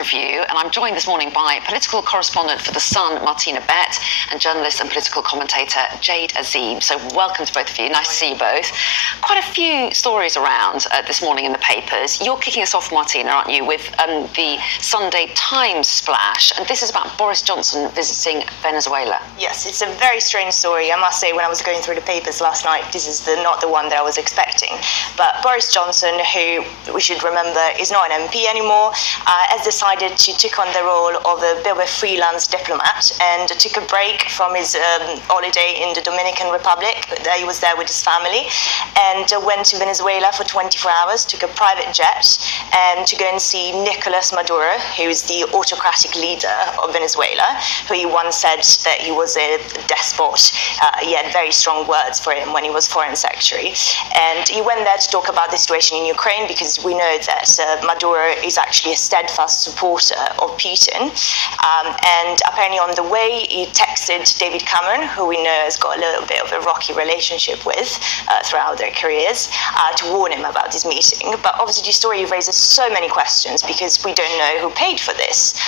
Review, and I'm joined this morning by political correspondent for The Sun, Martina Bett, and journalist and political commentator Jade Azim. So welcome to both of you. Nice to see you both. Quite a few stories around this morning in the papers. You're kicking us off, Martina, aren't you, with the Sunday Times splash, and this is about Boris Johnson visiting Venezuela. Yes, it's a very strange story. I must say, when I was going through the papers last night, this is not the one that I was expecting. But Boris Johnson, who we should remember is not an MP anymore, has decided to take on the role of a bit of a freelance diplomat and took a break from his holiday in the Dominican Republic. He was there with his family and went to Venezuela for 24 hours, took a private jet and to go and see Nicolas Maduro, who is the autocratic leader of Venezuela, who he once said that he was a despot. He had very strong words for him when he was foreign secretary. And he went there to talk about the situation in Ukraine because we know that Maduro is actually a steadfast supporter of Putin. And apparently on the way, he texted David Cameron, who we know has got a little bit of a rocky relationship with throughout their careers, to warn him about this meeting. But obviously the story raises so many questions because we don't know who paid for this.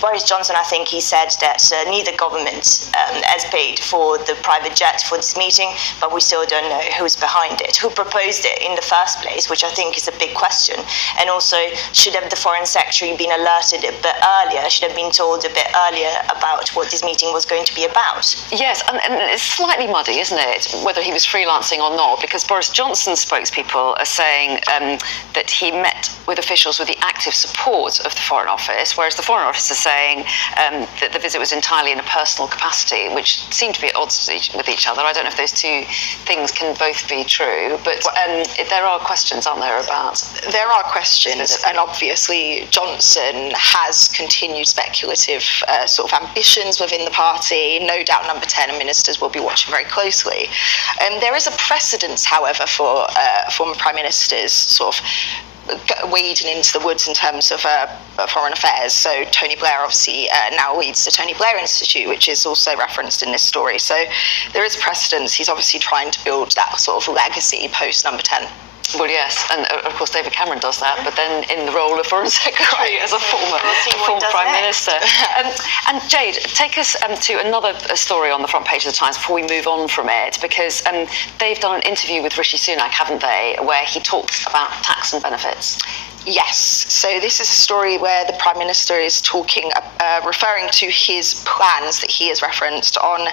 Boris Johnson, I think he said that neither government has paid for the private jet for this meeting, but we still don't know who's behind it, who proposed it in the first place, which I think is a big question. And also, should have the foreign secretary been alerted a bit earlier, should have been told a bit earlier about what this meeting was going to be about. Yes, and it's slightly muddy, isn't it, whether he was freelancing or not, because Boris Johnson's spokespeople are saying that he met with officials with the active support of the Foreign Office, whereas the Foreign Office is saying that the visit was entirely in a personal capacity, which seem to be at odds with each other. I don't know if those two things can both be true, but there are questions, aren't there, about... There are questions, and obviously Johnson has continued speculative sort of ambitions within the party. No doubt Number 10 and ministers will be watching very closely. There is a precedence, however, for former prime ministers sort of wading into the woods in terms of foreign affairs. So Tony Blair obviously now leads the Tony Blair Institute, which is also referenced in this story. So there is precedence. He's obviously trying to build that sort of legacy post Number 10. Well, yes, and of course David Cameron does that, but then in the role of Foreign Secretary as a former Prime Minister. And Jade, take us to another story on the front page of the Times before we move on from it, because they've done an interview with Rishi Sunak, haven't they, where he talks about tax and benefits. Yes, so this is a story where the Prime Minister is talking, referring to his plans that he has referenced on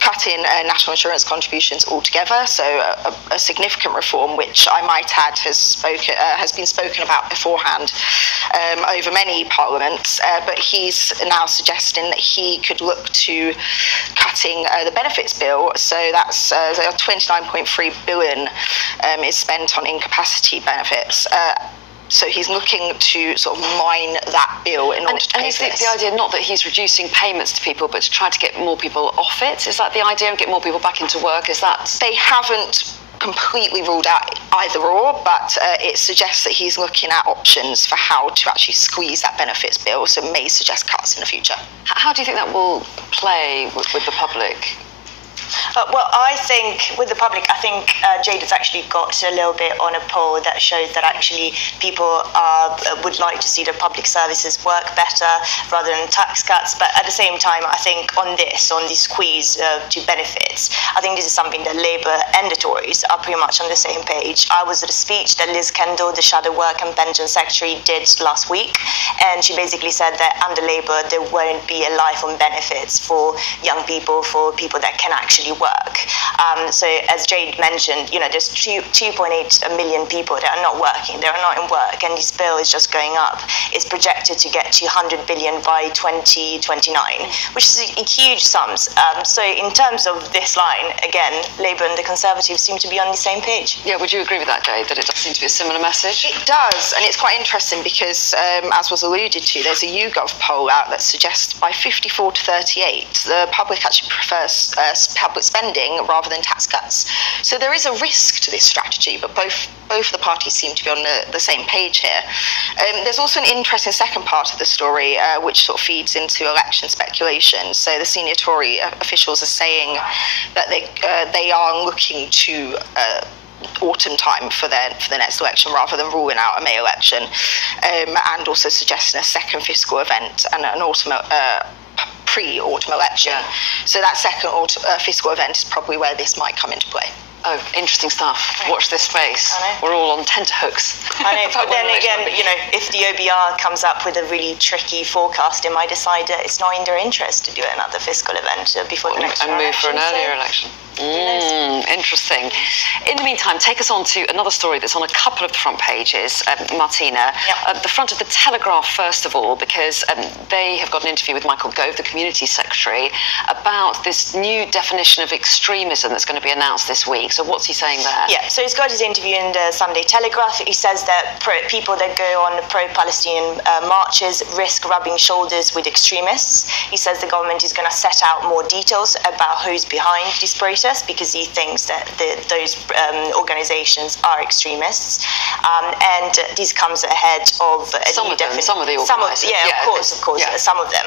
cutting national insurance contributions altogether. So a significant reform, which I might add has been spoken about beforehand over many parliaments. But he's now suggesting that he could look to cutting the benefits bill. So that's 29.3 billion is spent on incapacity benefits. So he's looking to sort of mine that bill in order to pay for this. And is the idea not that he's reducing payments to people, but to try to get more people off it? Is that the idea, and get more people back into work? Is that... They haven't completely ruled out either or, but it suggests that he's looking at options for how to actually squeeze that benefits bill, so may suggest cuts in the future. How do you think that will play with the public? Well, I think with the public, I think Jade has actually got a little bit on a poll that shows that actually people would like to see the public services work better rather than tax cuts. But at the same time, I think on this squeeze to benefits, I think this is something that Labour and the Tories are pretty much on the same page. I was at a speech that Liz Kendall, the Shadow Work and Pension Secretary, did last week, and she basically said that under Labour there won't be a life on benefits for young people, for people that can actually work. So as Jade mentioned, there's 2.8 million people that are not working, they are not in work, and this bill is just going up. It's projected to get to 100 billion by 2029, which is a huge sums. So in terms of this line, again, Labour and the Conservatives seem to be on the same page. Yeah, would you agree with that, Jade, that it does seem to be a similar message? It does, and it's quite interesting because, as was alluded to, there's a YouGov poll out that suggests by 54 to 38, the public actually prefers public spending rather than tax cuts. So there is a risk to this strategy, but both the parties seem to be on the same page here. There's also an interesting second part of the story, which sort of feeds into election speculation. So the senior Tory officials are saying that they are looking to autumn time for the next election, rather than ruling out a May election, and also suggesting a second fiscal event and an autumn pre-autumn election. Yeah. So that second fiscal event is probably where this might come into play. Oh, interesting stuff. Watch this space. We're all on tenterhooks. I know, but then again, if the OBR comes up with a really tricky forecast, they might decide that it's not in their interest to do another fiscal event before the next and move for an earlier election. Interesting. In the meantime, take us on to another story that's on a couple of the front pages, Martina. Yep. The front of the Telegraph, first of all, because they have got an interview with Michael Gove, the Community Secretary, about this new definition of extremism that's going to be announced this week. So what's he saying there? Yeah, so he's got his interview in the Sunday Telegraph. He says that people that go on pro-Palestinian marches risk rubbing shoulders with extremists. He says the government is going to set out more details about who's behind this protest, because he thinks that those organizations are extremists. And this comes ahead of some of the organisers. Of course, some of them.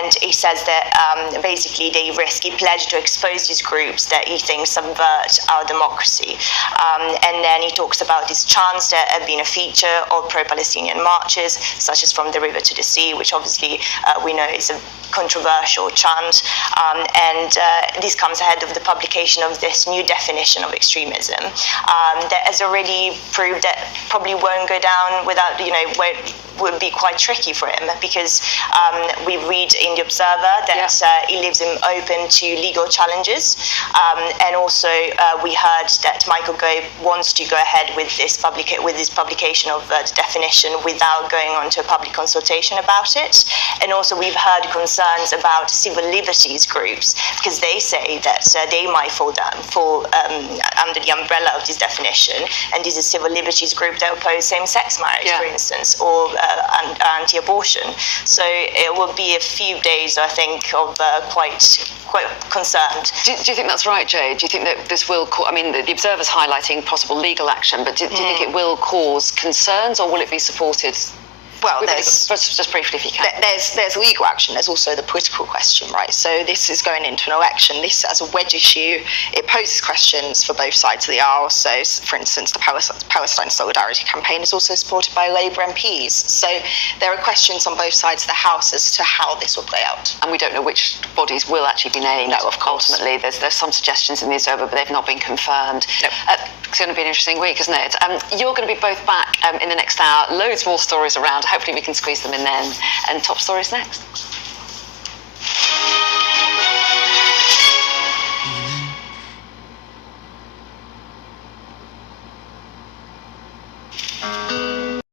And he says that basically they risk, he pledged to expose these groups that he thinks subvert our democracy. And then he talks about these chants that have been a feature of pro-Palestinian marches, such as From the River to the Sea, which obviously we know is a controversial chant. And this comes ahead of the publication of this new definition of extremism that has already proved that probably won't go down without, would be quite tricky for him, because we read in the Observer that he leaves him open to legal challenges, and also we heard that Michael Gove wants to go ahead with this publication of the definition without going on to a public consultation about it. And also we've heard concerns about civil liberties groups, because they say that they might fall under the umbrella of this definition, and this is civil liberties group that oppose same-sex marriage, for instance, or anti-abortion. So it will be a few days, I think, of quite concerned. Do you think that's right, Jay? Do you think that this will the Observer's highlighting possible legal action, but do you think it will cause concerns, or will it be supported? Well, just briefly, if you can. There's legal action. There's also the political question, right? So this is going into an election. This, as a wedge issue, it poses questions for both sides of the aisle. So, for instance, the Palestine Solidarity Campaign is also supported by Labour MPs. So there are questions on both sides of the House as to how this will play out. And we don't know which bodies will actually be named. No, of course. Ultimately, there's some suggestions in the Observer, but they've not been confirmed. No. It's going to be an interesting week, isn't it? You're going to be both back in the next hour. Loads more stories around. Hopefully we can squeeze them in then. And top stories next.